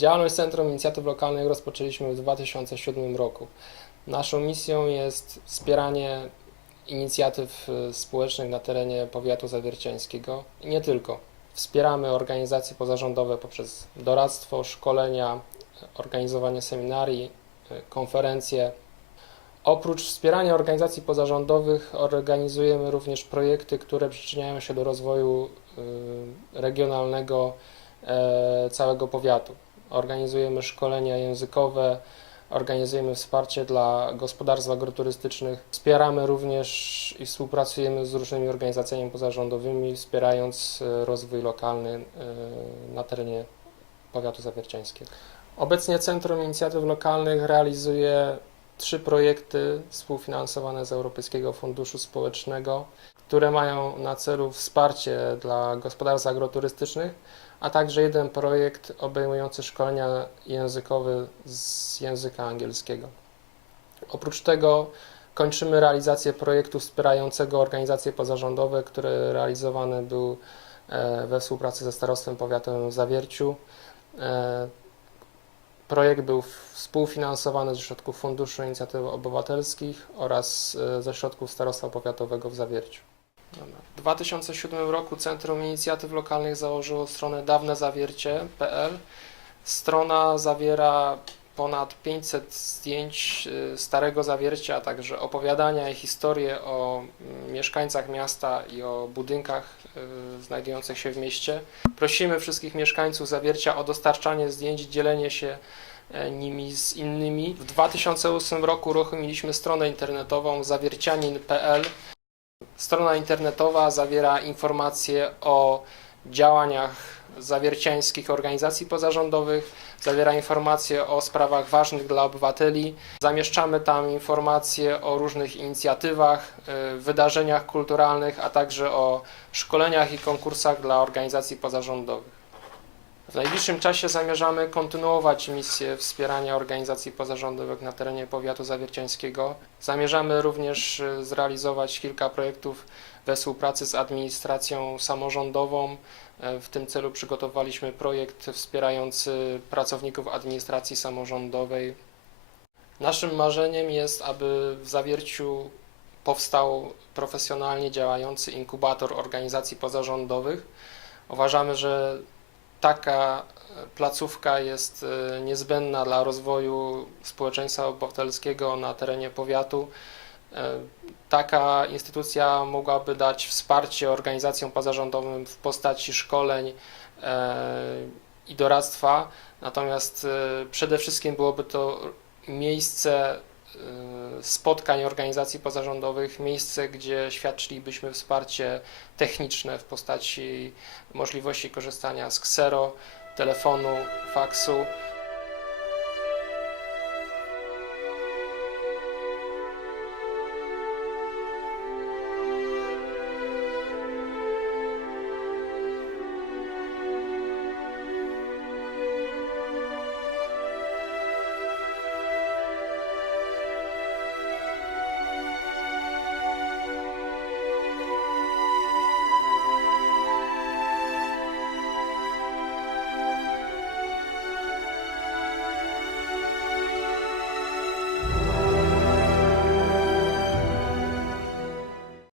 Działalność Centrum Inicjatyw Lokalnych rozpoczęliśmy w 2007 roku. Naszą misją jest wspieranie inicjatyw y, społecznych na terenie powiatu zawierciańskiego i nie tylko. Wspieramy organizacje pozarządowe poprzez doradztwo, szkolenia, organizowanie seminarii, y, konferencje. Oprócz wspierania organizacji pozarządowych organizujemy również projekty, które przyczyniają się do rozwoju y, regionalnego e, całego powiatu. Organizujemy szkolenia językowe, organizujemy wsparcie dla gospodarstw agroturystycznych. Wspieramy również i współpracujemy z różnymi organizacjami pozarządowymi, wspierając e, rozwój lokalny e, na terenie powiatu zawierciańskiego. Obecnie Centrum Inicjatyw Lokalnych realizuje trzy projekty współfinansowane z Europejskiego Funduszu Społecznego, które mają na celu wsparcie dla gospodarstw agroturystycznych, a także jeden projekt obejmujący szkolenia językowe z języka angielskiego. Oprócz tego kończymy realizację projektu wspierającego organizacje pozarządowe, który realizowany był e, we współpracy ze Starostwem Powiatowym w Zawierciu. Projekt był współfinansowany ze środków Funduszu Inicjatyw Obywatelskich oraz e, ze środków Starostwa Powiatowego w Zawierciu. W 2007 roku Centrum Inicjatyw Lokalnych założyło stronę dawnezawiercie.pl. Strona zawiera ponad 500 zdjęć y, starego zawiercia, a także opowiadania i historie o mm, mieszkańcach miasta i o budynkach y, znajdujących się w mieście. Prosimy wszystkich mieszkańców zawiercia o dostarczanie zdjęć, dzielenie się e, nimi z innymi. W 2008 roku uruchomiliśmy stronę internetową zawiercianin.pl. Strona internetowa zawiera informacje o działaniach zawierciańskich organizacji pozarządowych, zawiera informacje o sprawach ważnych dla obywateli. Zamieszczamy tam informacje o różnych inicjatywach, y, wydarzeniach kulturalnych, a także o szkoleniach i konkursach dla organizacji pozarządowych. W najbliższym czasie zamierzamy kontynuować misję wspierania organizacji pozarządowych na terenie powiatu zawierciańskiego. Zamierzamy również y, zrealizować kilka projektów we współpracy z administracją samorządową. E, W tym celu przygotowaliśmy projekt wspierający pracowników administracji samorządowej. Naszym marzeniem jest, aby w Zawierciu powstał profesjonalnie działający inkubator organizacji pozarządowych. Uważamy, że taka e, placówka jest e, niezbędna dla rozwoju społeczeństwa obywatelskiego na terenie powiatu. E, Taka instytucja mogłaby dać wsparcie organizacjom pozarządowym w postaci szkoleń i doradztwa, natomiast przede wszystkim byłoby to miejsce spotkań organizacji pozarządowych, miejsce, gdzie świadczylibyśmy wsparcie techniczne w postaci możliwości korzystania z ksero, telefonu, faksu,